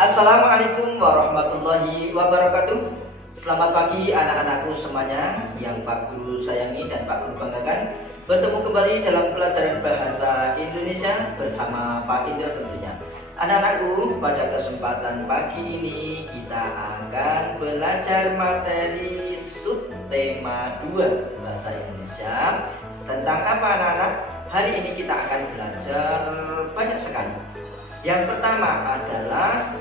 Assalamualaikum warahmatullahi wabarakatuh. Selamat pagi anak-anakku semuanya yang Pak Guru sayangi dan Pak Guru banggakan. Bertemu kembali dalam pelajaran bahasa Indonesia bersama Pak Indra tentunya. Anak-anakku, pada kesempatan pagi ini kita akan belajar materi subtema 2 bahasa Indonesia. Tentang apa anak-anak? Hari ini kita akan belajar banyak sekali. Yang pertama adalah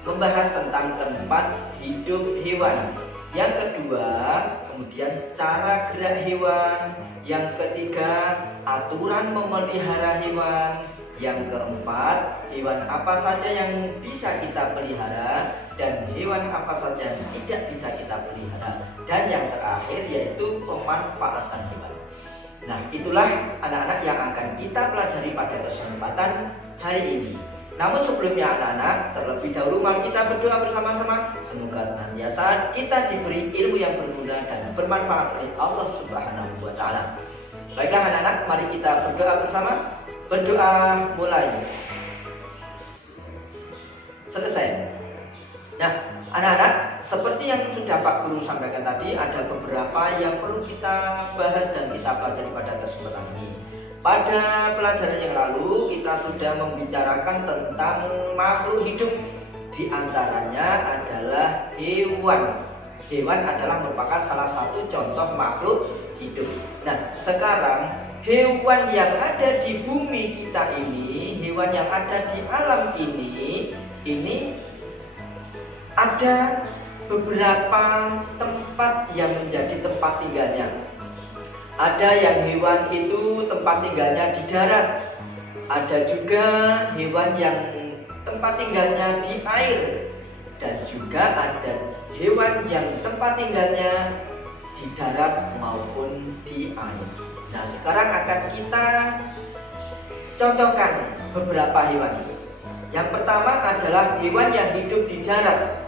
membahas tentang tempat hidup hewan. Yang kedua, kemudian cara gerak hewan. Yang ketiga, aturan memelihara hewan. Yang keempat, hewan apa saja yang bisa kita pelihara dan hewan apa saja yang tidak bisa kita pelihara. Dan yang terakhir yaitu pemanfaatan hewan. Nah, itulah anak-anak yang akan kita pelajari pada kesempatan hari ini. Namun sebelumnya anak-anak, terlebih dahulu mari kita berdoa bersama-sama. Semoga senantiasa kita diberi ilmu yang berguna dan bermanfaat oleh Allah Subhanahu wa Ta'ala. Baiklah anak-anak, mari kita berdoa bersama. Berdoa mulai. Selesai. Nah, anak-anak, seperti yang sudah Pak Guru sampaikan tadi, ada beberapa yang perlu kita bahas dan kita pelajari pada kesempatan ini. Pada pelajaran yang lalu kita sudah membicarakan tentang makhluk hidup. Di antaranya adalah hewan. Hewan adalah merupakan salah satu contoh makhluk hidup. Nah, sekarang hewan yang ada di bumi kita ini, hewan yang ada di alam ini ada beberapa tempat yang menjadi tempat tinggalnya. Ada yang hewan itu tempat tinggalnya di darat. Ada juga hewan yang tempat tinggalnya di air. Dan juga ada hewan yang tempat tinggalnya di darat maupun di air. Nah, sekarang akan kita contohkan beberapa hewan. Yang pertama adalah hewan yang hidup di darat.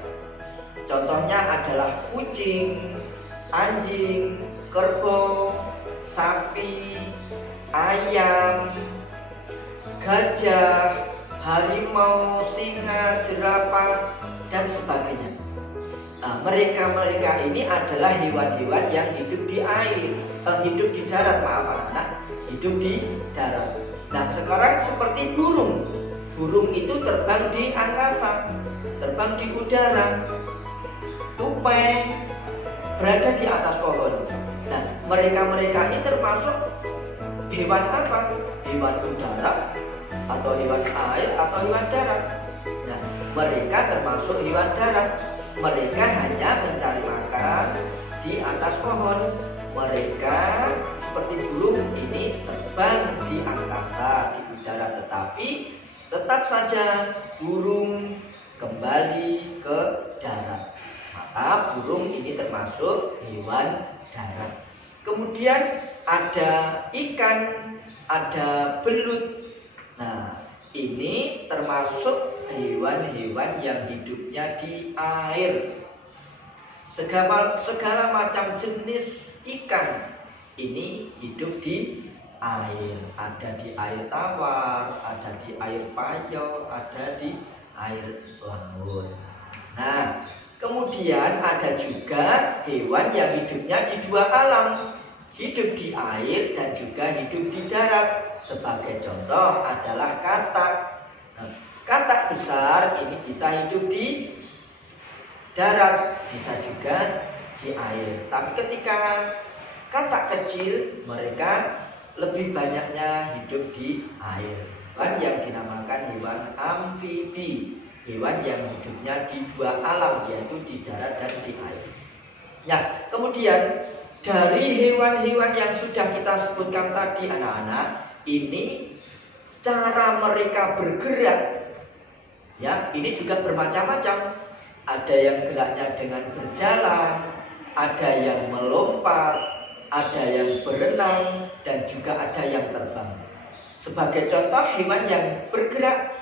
Contohnya adalah kucing, anjing, kerbau, sapi, ayam, gajah, harimau, singa, jerapah, dan sebagainya. Nah, mereka ini adalah hewan-hewan yang hidup di air, hidup di darat, maaf anak-anak, hidup di darat. Nah, sekarang seperti burung. Burung itu terbang di angkasa, terbang di udara. Tupai berada di atas pohon. Nah, mereka ini termasuk hewan apa? Hewan udara, atau hewan air, atau hewan darat. Nah, mereka termasuk hewan darat. Mereka hanya mencari makan di atas pohon. Mereka seperti burung ini terbang di angkasa, di udara, tetapi tetap saja burung kembali ke darat. Maka burung ini termasuk hewan darat. Kemudian ada ikan, ada belut. Nah, ini termasuk hewan-hewan yang hidupnya di air. Segala macam jenis ikan ini hidup di air. Ada di air tawar, ada di air payau, ada di air laut. Nah, kemudian ada juga hewan yang hidupnya di dua alam, hidup di air dan juga hidup di darat. Sebagai contoh adalah katak. Nah, katak besar ini bisa hidup di darat, bisa juga di air. Tapi ketika katak kecil, mereka lebih banyaknya hidup di air. Hewan yang dinamakan hewan amfibi. Hewan yang hidupnya di dua alam, yaitu di darat dan di air. Nah, kemudian dari hewan-hewan yang sudah kita sebutkan tadi anak-anak, ini cara mereka bergerak. Ya, ini juga bermacam-macam. Ada yang geraknya dengan berjalan, ada yang melompat, ada yang berenang, dan juga ada yang terbang. Sebagai contoh hewan yang bergerak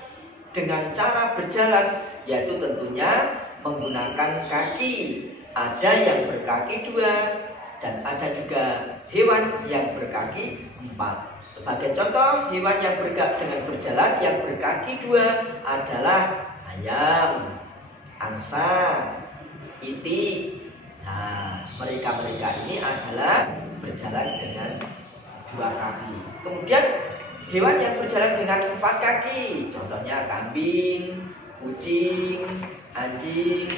dengan cara berjalan, yaitu tentunya menggunakan kaki. Ada yang berkaki 2 dan ada juga hewan yang berkaki 4. Sebagai contoh hewan yang bergerak dengan berjalan yang berkaki 2 adalah ayam, angsa, itik. Nah, mereka-mereka ini adalah berjalan dengan 2 kaki. Kemudian hewan yang berjalan dengan 4 kaki, contohnya kambing, kucing, anjing,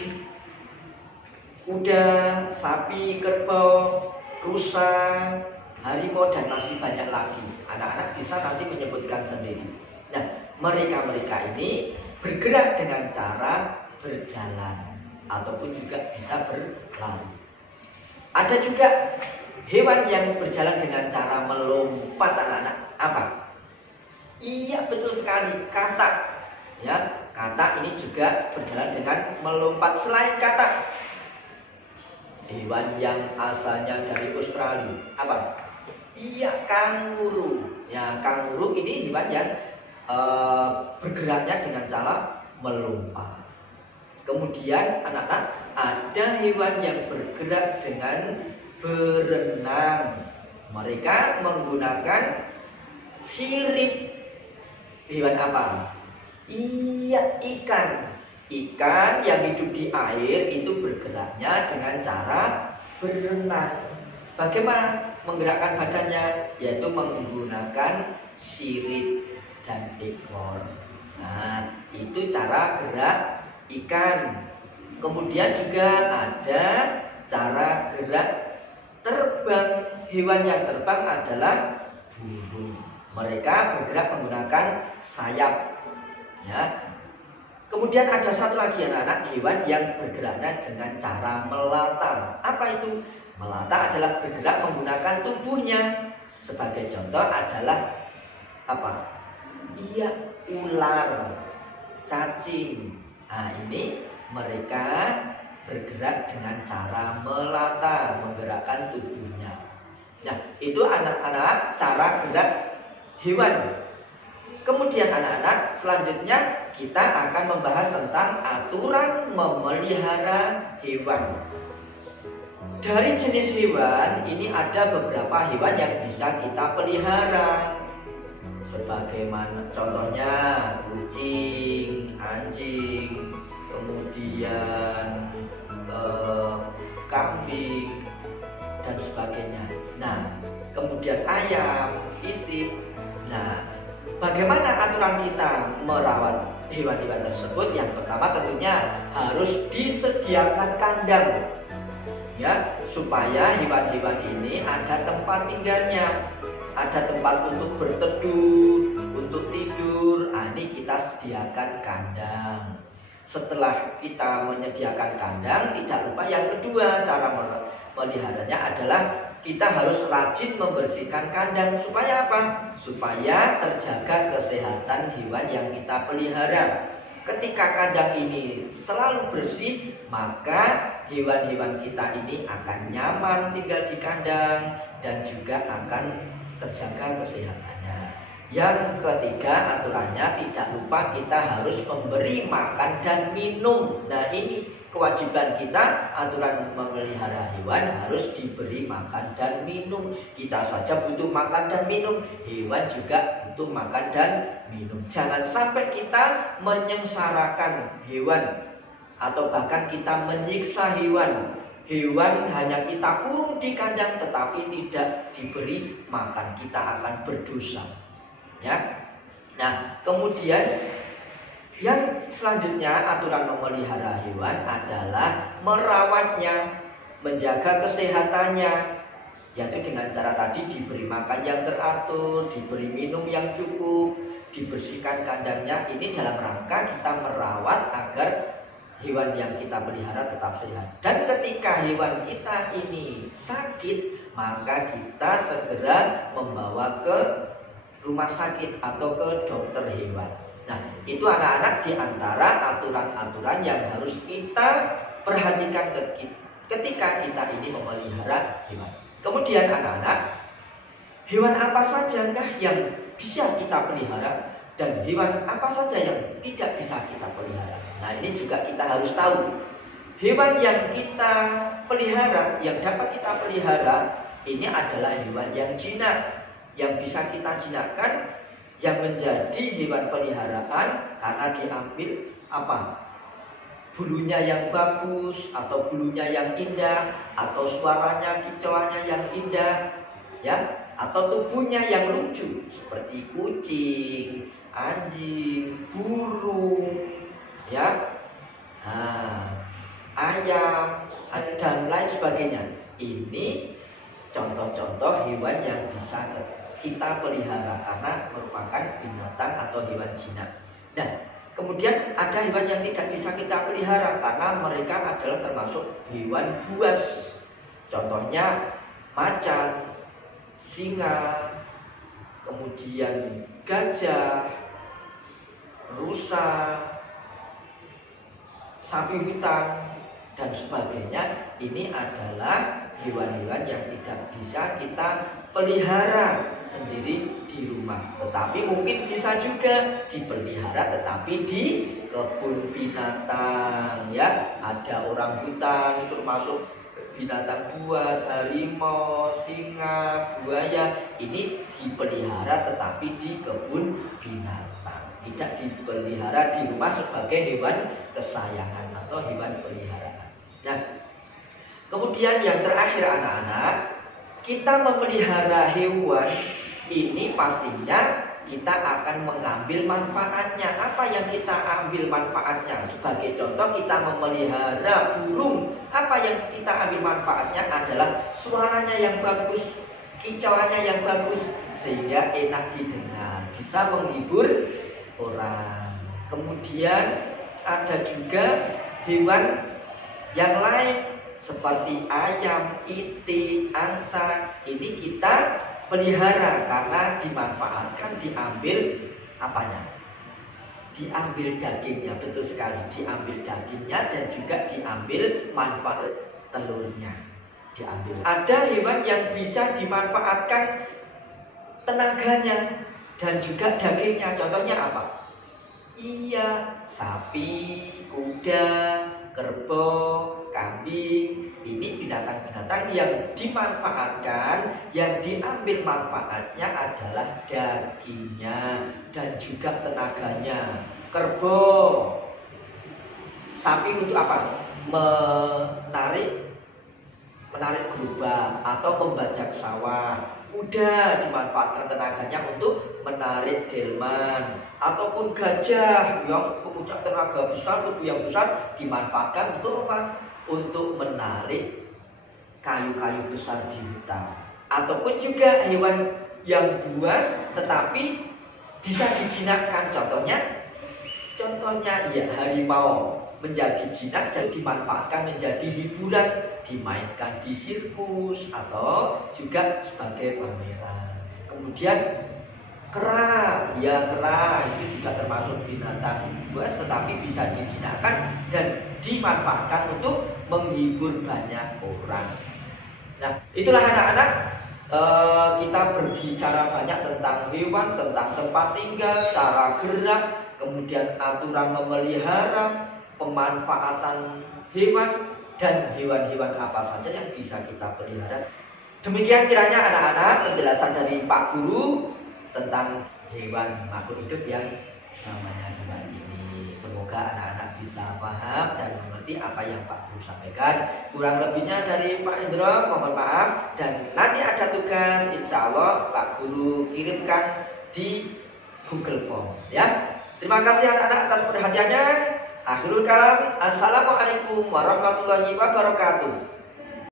kuda, sapi, kerbau, rusa, harimau, dan masih banyak lagi. Anak-anak bisa nanti menyebutkan sendiri. Nah, mereka-mereka ini bergerak dengan cara berjalan ataupun juga bisa berlari. Ada juga hewan yang berjalan dengan cara melompat, anak-anak. Apa? Iya, betul sekali, katak. Ya, katak ini juga berjalan dengan melompat. Selain katak, hewan yang asalnya dari Australia, apa? Iya, kanguru. Ya, kanguru ini hewan yang bergeraknya dengan cara melompat. Kemudian anak-anak, ada hewan yang bergerak dengan berenang. Mereka menggunakan sirip. Hewan apa? Iya, ikan. Ikan yang hidup di air itu bergeraknya dengan cara berenang. Bagaimana menggerakkan badannya? Yaitu menggunakan sirip dan ekor. Nah, itu cara gerak ikan. Kemudian juga ada cara gerak terbang. Hewan yang terbang adalah burung. Mereka bergerak menggunakan sayap. Ya. Kemudian ada satu lagi anak-anak, hewan yang bergeraknya dengan cara melata. Apa itu? Melata adalah bergerak menggunakan tubuhnya. Sebagai contoh adalah apa? Iya, ular, cacing. Nah, ini mereka bergerak dengan cara melata, menggerakkan tubuhnya. Nah, itu anak-anak cara gerak hewan. Kemudian anak-anak, selanjutnya kita akan membahas tentang aturan memelihara hewan. Dari jenis hewan, ini ada beberapa hewan yang bisa kita pelihara. Sebagaimana contohnya kucing, anjing, kemudian kambing, dan sebagainya. Nah, kemudian ayam, itik. Nah, bagaimana aturan kita merawat hewan-hewan tersebut? Yang pertama tentunya harus disediakan kandang, ya, supaya hewan-hewan ini ada tempat tinggalnya, ada tempat untuk berteduh, untuk tidur. Nah, ini kita sediakan kandang. Setelah kita menyediakan kandang, tidak lupa yang kedua cara meliharanya adalah kita harus rajin membersihkan kandang. Supaya apa? Supaya terjaga kesehatan hewan yang kita pelihara. Ketika kandang ini selalu bersih, maka hewan-hewan kita ini akan nyaman tinggal di kandang dan juga akan terjaga kesehatannya. Yang ketiga, aturannya tidak lupa kita harus memberi makan dan minum. Nah, ini kewajiban kita, aturan memelihara hewan harus diberi makan dan minum. Kita saja butuh makan dan minum, hewan juga butuh makan dan minum. Jangan sampai kita menyengsarakan hewan atau bahkan kita menyiksa hewan. Hewan hanya kita kurung di kandang tetapi tidak diberi makan, kita akan berdosa. Ya. Nah, kemudian yang selanjutnya aturan memelihara hewan adalah merawatnya, menjaga kesehatannya, yaitu dengan cara tadi diberi makan yang teratur, diberi minum yang cukup, dibersihkan kandangnya. Ini dalam rangka kita merawat agar hewan yang kita pelihara tetap sehat. Dan ketika hewan kita ini sakit, maka kita segera membawa ke rumah sakit atau ke dokter hewan. Nah, itu anak-anak di antara aturan-aturan yang harus kita perhatikan ketika kita ini memelihara hewan. Kemudian anak-anak, hewan apa sajakah yang bisa kita pelihara dan hewan apa saja yang tidak bisa kita pelihara? Nah, ini juga kita harus tahu. Hewan yang kita pelihara, yang dapat kita pelihara, ini adalah hewan yang jinak, yang bisa kita jinakkan, yang menjadi hewan peliharaan karena diambil apa? Bulunya yang bagus, atau bulunya yang indah, atau suaranya, kicauannya yang indah, ya, atau tubuhnya yang lucu seperti kucing, anjing, burung, ya, ayam, dan lain sebagainya. Ini contoh-contoh hewan yang bisa kita pelihara karena merupakan binatang atau hewan jinak. Dan kemudian ada hewan yang tidak bisa kita pelihara karena mereka adalah termasuk hewan buas. Contohnya macan, singa, kemudian gajah, rusa, sapi hutan, dan sebagainya. Ini adalah hewan-hewan yang tidak bisa kita pelihara sendiri di rumah, tetapi mungkin bisa juga dipelihara tetapi di kebun binatang, ya. Ada orang hutan, itu termasuk binatang buas, harimau, singa, buaya. Ini dipelihara tetapi di kebun binatang, tidak dipelihara di rumah sebagai hewan kesayangan atau hewan peliharaan. Nah, kemudian yang terakhir anak-anak, kita memelihara hewan ini pastinya kita akan mengambil manfaatnya. Apa yang kita ambil manfaatnya? Sebagai contoh, kita memelihara burung. Apa yang kita ambil manfaatnya adalah suaranya yang bagus, kicauannya yang bagus, sehingga enak didengar, bisa menghibur orang. Kemudian ada juga hewan yang lain seperti ayam, itik, angsa. Ini kita pelihara karena dimanfaatkan, diambil apanya? Diambil dagingnya, betul sekali. Diambil dagingnya dan juga diambil manfaat telurnya. Diambil. Ada hewan yang bisa dimanfaatkan tenaganya dan juga dagingnya. Contohnya apa? Iya, sapi, kuda, kerbau, kambing. Ini binatang-binatang yang dimanfaatkan, yang diambil manfaatnya adalah dagingnya dan juga tenaganya. Kerbau, sapi untuk apa? Menarik gerobak atau membajak sawah. Kuda dimanfaatkan tenaganya untuk menarik delman, ataupun gajah yang punya tenaga besar, tubuh yang besar, dimanfaatkan untuk apa? Untuk menarik kayu-kayu besar di hutan. Ataupun juga hewan yang buas tetapi bisa dijinakkan. Contohnya ya harimau menjadi jinak, jadi dimanfaatkan menjadi hiburan, dimainkan di sirkus atau juga sebagai pameran. Kemudian kera, ya kera itu juga termasuk binatang buas tetapi bisa dijinakkan dan dimanfaatkan untuk menghibur banyak orang. Nah, itulah anak-anak, kita berbicara banyak tentang hewan, tentang tempat tinggal, cara gerak, kemudian aturan memelihara, pemanfaatan hewan, dan hewan-hewan apa saja yang bisa kita pelihara. Demikian kiranya anak-anak penjelasan dari Pak Guru tentang hewan makhluk hidup yang namanya hewan ini. Semoga anak-anak bisa paham dan mengerti apa yang Pak Guru sampaikan. Kurang lebihnya dari Pak Indro mohon maaf, dan nanti ada tugas insya Allah Pak Guru kirimkan di Google Form, ya. Terima kasih anak-anak atas perhatiannya. Akhirul kalam, assalamualaikum warahmatullahi wabarakatuh.